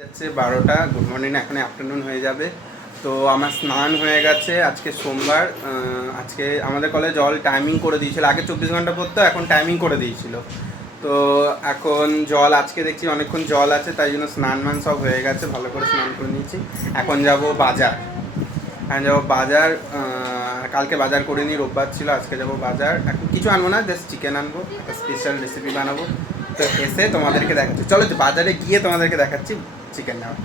যাচ্ছে 12টা। Good morning, এখন afternoon হয়ে যাবে। তো আমার স্নান হয়ে গেছে। আজকে সোমবার। আজকে আমাদের কলেজ জল টাইমিং করে দিয়েছিল, আগে 24 ঘন্টা পড়তো, এখন টাইমিং করে দিয়েছিল। তো এখন জল আজকে দেখছি অনেকক্ষণ জল আছে, তাই জন্য স্নান মান সব হয়ে গেছে, ভালো করে স্নান করে নিয়েছি। এখন যাব বাজার। এখন যাবো বাজার। কালকে বাজার করিনি, রোববার ছিল, আজকে যাব বাজার। এখন কিছু আনবো না, জাস্ট চিকেন আনবো, একটা স্পেশাল রেসিপি বানাবো। তো এসে তোমাদেরকে দেখাচ্ছি, চলো বাজারে গিয়ে তোমাদেরকে দেখাচ্ছি চিকেন নেওয়া।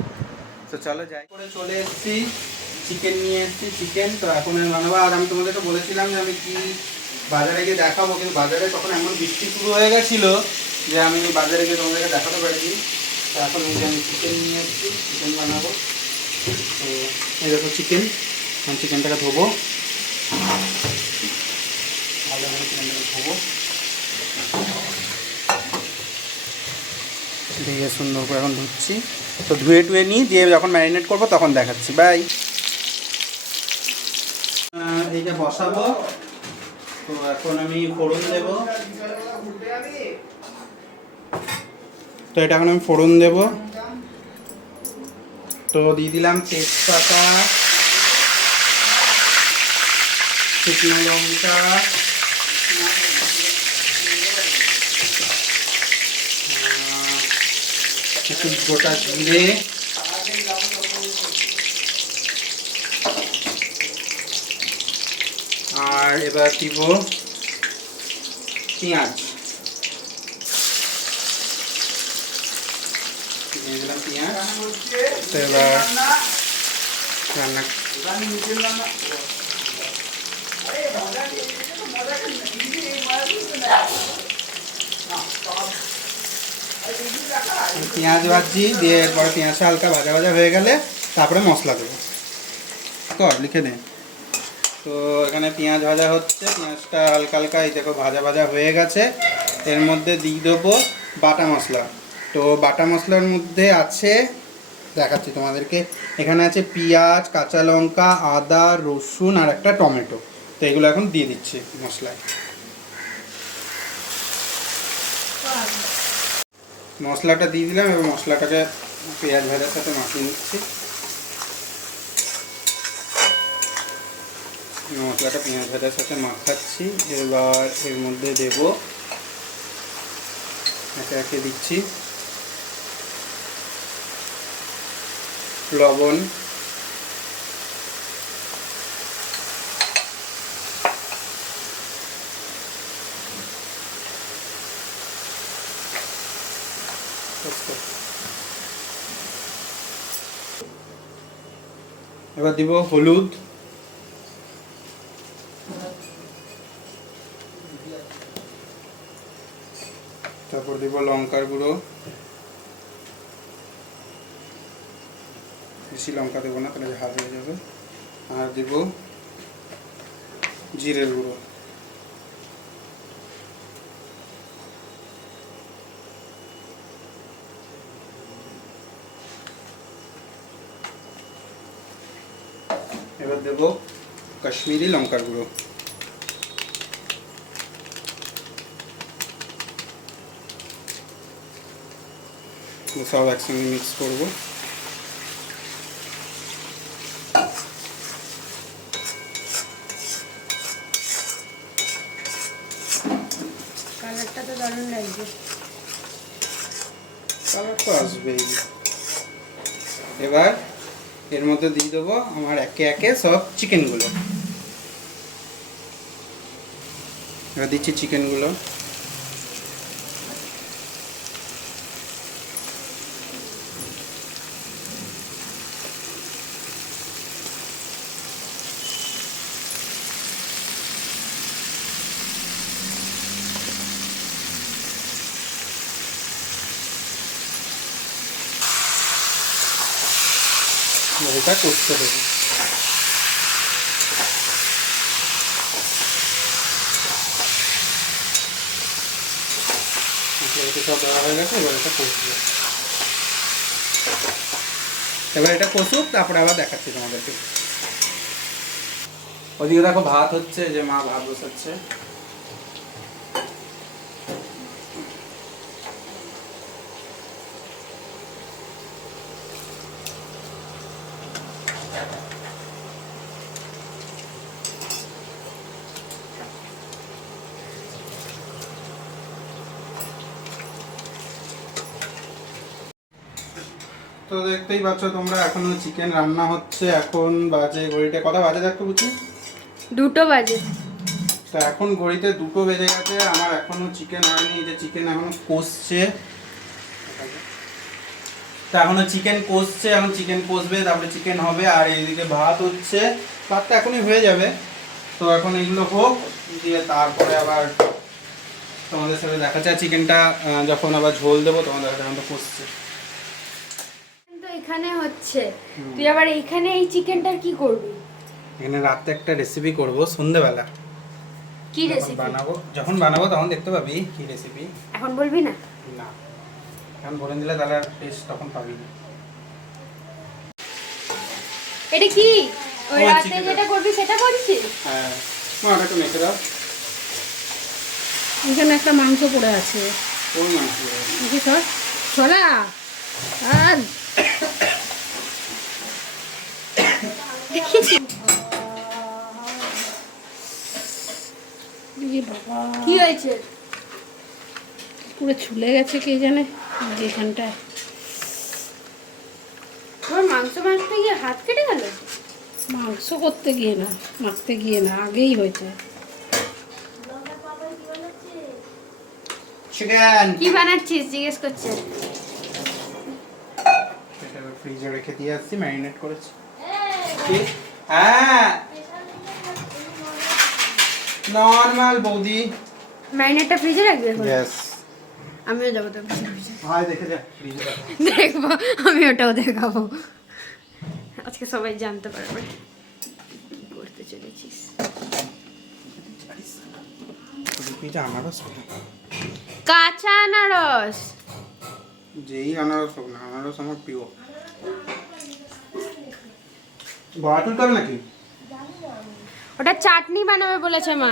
তো চলো যাই। করে চলে এসেছি, চিকেন নিয়ে এসেছি। চিকেন তো এখন আমি বানাবো। আর আমি তোমাদেরকে বলেছিলাম যে আমি কি বাজারে গিয়ে দেখাবো, কিন্তু বাজারে তখন এমন বৃষ্টি শুরু হয়ে গেছিলো যে আমি বাজারে গিয়ে তোমাদেরকে দেখাতে পারিনি। তো এখন এই যে আমি চিকেন নিয়ে এসেছি, চিকেন বানাবো। তো এই দেখো চিকেন, আমি চিকেনটাকে ধোবো, ভালোভাবে চিকেনটাকে ধোবো, ধুয়ে সুন্দর করে এখন ধুচ্ছি। তো ধুয়ে টুয়ে নিই, দিয়ে যখন ম্যারিনেট করবো তখন দেখাচ্ছি। বাই। এইটা বসাবো। তো এখন আমি ফোড়ন দেব। তো এটা এখন আমি ফোড়ন দেব। তো দিয়ে দিলাম তেজপাতা, শুকনো লঙ্কা, একটু গোটা জিরে, আর এবার দিব পেঁয়াজ। দিয়ে দিলাম পেঁয়াজ। তো এবার রান্না পেঁয়াজ ভাজি দিয়ে, এরপরে পেঁয়াজটা হালকা ভাজা ভাজা হয়ে গেলে তারপরে মশলা দেবো। কর লিখে নে। তো এখানে পেঁয়াজ ভাজা হচ্ছে, পেঁয়াজটা হালকা হালকা এই দেখো ভাজা ভাজা হয়ে গেছে। এর মধ্যে দিয়ে দেবো বাটা মশলা। তো বাটা মশলার মধ্যে আছে, দেখাচ্ছি তোমাদেরকে, এখানে আছে পেঁয়াজ, কাঁচা লঙ্কা, আদা, রসুন আর একটা টমেটো। তো এগুলো এখন দিয়ে দিচ্ছি মশলায়। মশলাটা দিয়ে দিলাম, এবার মশলাটাকে পেঁয়াজ ভাজার সাথে মাখিয়ে নিচ্ছি। মশলাটা পেঁয়াজ ভাজার সাথে মাখাচ্ছি। এবার এর মধ্যে দেব, একে একে দিচ্ছি লবণ, এবার দিব হলুদ, তারপর দিব লঙ্কার গুঁড়ো, বেশি লঙ্কা দেবো না, তাহলে হাত হয়ে যাবে। আর দিব জিরের গুঁড়ো। এবার দেব কাশ্মীরি লঙ্কার গুঁড়ো। সব একসঙ্গে মিক্স করবো। কালারটা তো দারুণ লাগছে। কালার তো আসবেই। এবার এর মধ্যে দিয়ে দেবো আমার একে একে সব চিকেনগুলো। এবার দিচ্ছি চিকেনগুলো। এটা করতে হবে। সব দেওয়া হয়ে গেছে, এবার এটা কষবে। এবার এটা কষুক, তারপরে আবার দেখাচ্ছি তোমাদেরকে। ওদিকে দেখো ভাত হচ্ছে, যে মা ভাত বসাচ্ছে। তো দেখতেই পাচ্ছ তোমরা, এখনো চিকেন রান্না হচ্ছে। এখন বাজে ঘড়িতে কটা বাজে দেখো বুঝি? 2টো বাজে। তো এখন ঘড়িতে 2টো বেজে গেছে, আমার এখনো চিকেন হয়নি। যে চিকেন এখনো কষছে, তা এখনো চিকেন কষছে, এখন চিকেন কষবে, তারপরে চিকেন হবে। আর এইদিকে ভাত হচ্ছে, ভাতটা এখনই হয়ে যাবে। তো এখন এগুলো হোক, দিয়ে তারপরে আবার তোমাদের সাথে দেখা যায়। চিকেনটা যখন আবার ঝোল দেবো তোমাদের সাথে, এখন তো কষছে। তো এখানে হচ্ছে, তুই আবার এখানে এই চিকেনটার কি করবি? এখানে রাতে একটা রেসিপি করব সন্ধ্যেবেলা। কি রেসিপি বানাবো? যখন বানাবো তখন দেখতে পাবি কি রেসিপি। এখন বলবি না? না, এখন বলে দিলে তাহলে টেস্ট তখন পাবি না। এটা কি ওই ও, রাতে chicken যেটা করবি সেটা করছিস? হ্যাঁ, মা ওটা একটু মেখে দাও। এখানে একটা মাংস পড়ে আছে, কোন মাংস? দেখি সর ছড়া আর দেখিস দেখি বাবা কি হয়েছে? পুরো ছুলে গেছে কে জানে যেখানটায়। তোর মাংস মাখতে গিয়ে হাত কেটে গেল? মাংস করতে গিয়ে না, মাখতে গিয়ে না, আগেই হয়েছে। চিকেন কি বানাচ্ছিস জিজ্ঞেস করছে। এটা ফ্রিজে রেখে দিয়ে আসছি, ম্যারিনেট করেছি। কি? হ্যাঁ, নরমাল বৌদি। ম্যারিনেটটা ফ্রিজে রাখবি এখন? ইয়েস। আমিও যাবো তো ফ্রিজে। ভাই দেখে যা ফ্রিজে রাখো। দেখবো, আমি ওটাও দেখাবো। আজকে সবাই জানতে পারবে কি করতে চলেছিস। এটা আনারস কোথায়? কাঁচা আনারস। যেই আনারস হোক না, আনারস আমার প্রিয়। বড়া তুলতে হবে নাকি? ওটা চাটনি বানাবে বলেছে মা।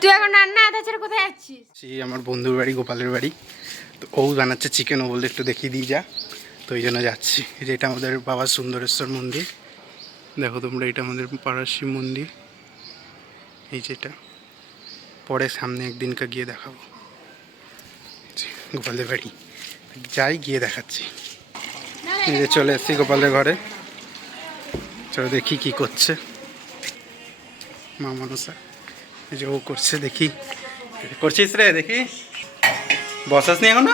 তুই এখন রান্না আধা ছেড়ে কোথায় যাচ্ছিস? সেই আমার বন্ধুর বাড়ি, গোপালের বাড়ি। তো ও বানাচ্ছে চিকেন, ও বলতে একটু দেখিয়ে দিয়ে যা। তো ওই জন্য যাচ্ছি। এই যে এটা আমাদের বাবার সুন্দরেশ্বর মন্দির, দেখো তোমরা, এটা আমাদের পাড়ার শিব মন্দির। এই যেটা পরে সামনে একদিনকে গিয়ে দেখাবো। গোপালের বাড়ি যাই, গিয়ে দেখাচ্ছি। এই যে চলে এসেছি গোপালের ঘরে। চলো দেখি কি করছে মা মনসা। এই যে ও করছে, দেখি করছিস রে, দেখি। বসাস নি এখন?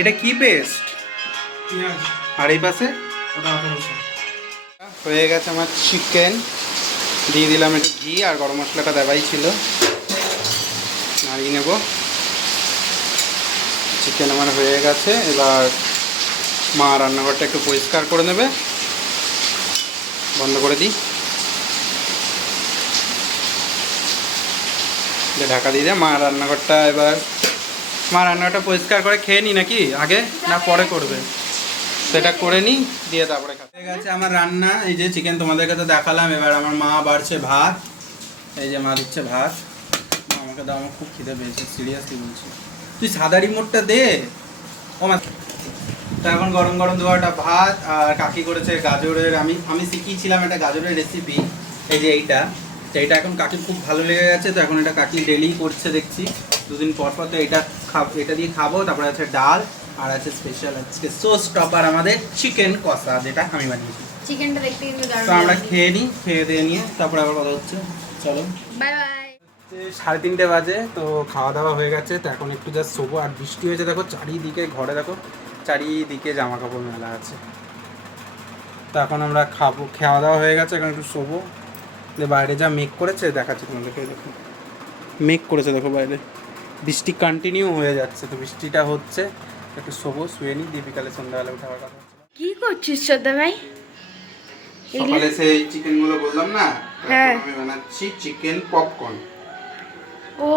এটা কি পেস্ট? আর এই পাশে হয়ে গেছে আমার চিকেন। দিয়ে দিলাম একটু ঘি, আর গরম মশলাটা দেওয়াই ছিল, নাড়িয়ে নেব। চিকেন আমার হয়ে গেছে। এবার মা রান্নাঘরটা একটু পরিষ্কার করে নেবে। বন্ধ করে দিই, ঢাকা দিয়ে দেয়। মা রান্নাঘরটা পরিষ্কার করে খেয়ে নি নাকি আগে না পরে করবে, সেটা করে নিই, দিয়ে তারপরে খাবে। হয়ে গেছে আমার রান্না। এই যে চিকেন তোমাদেরকে তো দেখালাম। এবার আমার মা বাড়ছে ভাত। এই যে মা দিচ্ছে ভাত। মা আমাকে দাও, আমার খুব খিদে পেয়েছে, সিরিয়াসলি বলছি। তুই সাদা রিমোটটা দে। ও মা, তো এখন গরম গরম দেওয়াটা ভাত। আর কাকি করেছে গাজরের, আমি শিখিয়েছিলাম একটা গাজরের রেসিপি। এই যে এইটা এখন কাকির খুব ভালো লেগে গেছে। তো এখন এটা কাকি ডেলি করছে দেখছি, দুদিন পর পর। তো এটা দিয়ে খাবো। তারপরে আছে ডাল, আর আছে স্পেশাল আজকে সোস টপার আমাদের চিকেন কষা, যেটা আমি বানিয়েছি। চিকেনটা দেখতে কিন্তু দারুণ। তো আমরা খেয়ে নিই, খেয়ে দিয়ে নিয়ে তারপরে আবার কথা হচ্ছে। চলো। Bye bye. 3:30 বাজে। তো খাওয়া দাওয়া হয়ে গেছে। তো এখন একটু জাস্ট শোবো। আর বৃষ্টি হয়েছে দেখো চারিদিকে, ঘরে দেখো চারিদিকে জামা কাপড় মেলা আছে। তো এখন আমরা খাওয়া দাওয়া হয়ে গেছে, এখন একটু শোবো। যে বাইরে যা মেঘ করেছে দেখাচ্ছি তোমাদেরকে, দেখো মেঘ করেছে দেখো বাইরে, বৃষ্টি কন্টিনিউ হয়ে যাচ্ছে। তো বৃষ্টিটা হচ্ছে, একটু শোবো, শুয়ে নিই, দিয়ে বিকালে সন্ধ্যাবেলা উঠে আবার কথা হচ্ছে। কি করছিস শ্রদ্ধা ভাই? সকালে সেই চিকেনগুলো বললাম না, হ্যাঁ। আমি বানাচ্ছি চিকেন পপকর্ন। ও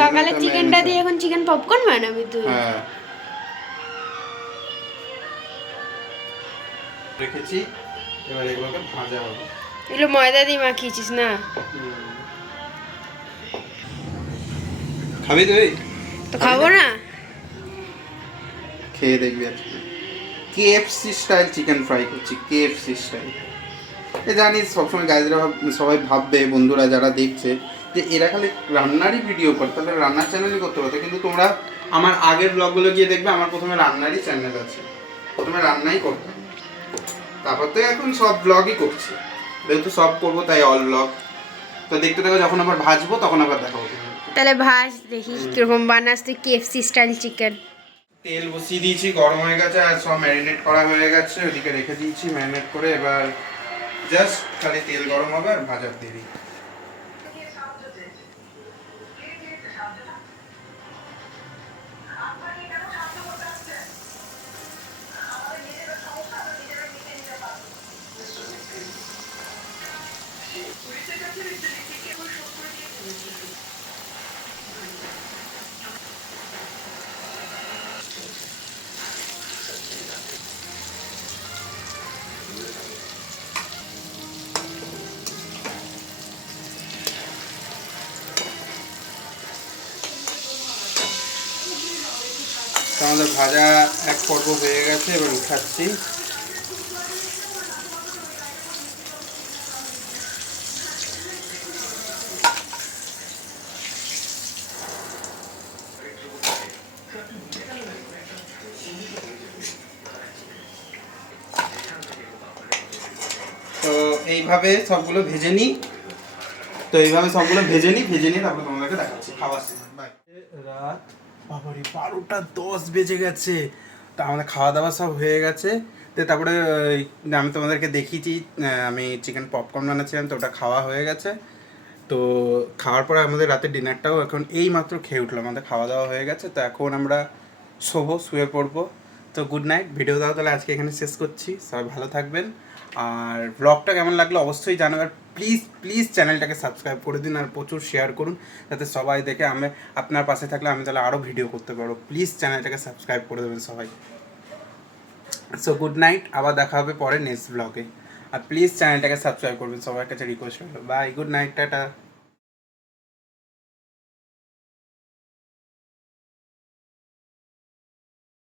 সকালে চিকেনটা দিয়ে এখন চিকেন পপকর্ন বানাবি তুই? হ্যাঁ, রেখেছি। এবার এগুলোকে ভাজা হবে। এগুলো ময়দা দিয়ে মাখিয়েছিস না? খাবি তুই? তো খাবো না। খেয়ে দেখবি আজকে। কেএফসি স্টাইল চিকেন ফ্রাই করছি, কেএফসি স্টাইল। জানিস সবসময় গাইজরা সবাই ভাববে, বন্ধুরা যারা দেখছে যে এরা খালি রান্নারই ভিডিও করে, তাহলে রান্নার চ্যানেলই করতে পারতো। কিন্তু তোমরা আমার আগের ব্লগগুলো গিয়ে দেখবে, আমার প্রথমে রান্নারই চ্যানেল আছে, প্রথমে রান্নাই করতাম, তারপর তো এখন সব ব্লগই করছি, যেহেতু সব করবো তাই অল ব্লগ। তো দেখতে থাকো, যখন আবার ভাজবো তখন আবার দেখাবো। তাহলে ভাজ দেখি কিরকম বানাস তুই KFC স্টাইল চিকেন। তেল বসিয়ে দিয়েছি, গরম হয়ে গেছে, আর সব ম্যারিনেট করা হয়ে গেছে, ওদিকে রেখে দিয়েছি ম্যারিনেট করে। এবার জাস্ট খালি তেল গরম হবে আর ভাজার দেরি। আমাদের ভাজা এক পর্ব হয়ে গেছে, এবার উঠাচ্ছি। তো এইভাবে সবগুলো ভেজে নিই, ভেজে নিই তারপরে তোমাদেরকে দেখাচ্ছি খাওয়ার সময়। বাই। রাত বাবারি 12:10 বেজে গেছে, তা আমাদের খাওয়া দাওয়া সব হয়ে গেছে। তো তারপরে আমি তোমাদেরকে দেখিয়েছি, আমি চিকেন পপকর্ন বানাচ্ছিলাম, তো ওটা খাওয়া হয়ে গেছে। তো খাওয়ার পরে আমাদের রাতের ডিনারটাও এখন এই মাত্র খেয়ে উঠলাম, আমাদের খাওয়া দাওয়া হয়ে গেছে। তো এখন আমরা শুয়ে পড়বো। তো গুড নাইট। ভিডিও দাও তাহলে আজকে এখানে শেষ করছি, সবাই ভালো থাকবেন। আর ব্লগটা কেমন লাগলো অবশ্যই জানাবেন। আর প্লিজ চ্যানেলটাকে সাবস্ক্রাইব করে দিন, আর প্রচুর শেয়ার করুন, যাতে সবাই দেখে। আমি আপনার পাশে থাকলে আমি তাহলে আরও ভিডিও করতে পারবো। প্লিজ চ্যানেলটাকে সাবস্ক্রাইব করে দেবেন সবাই। সো গুড নাইট, আবার দেখা হবে পরে নেক্সট ব্লগে। আর প্লিজ চ্যানেলটাকে সাবস্ক্রাইব করবেন, সবার কাছে রিকোয়েস্ট রইল। Bye, good night, tata.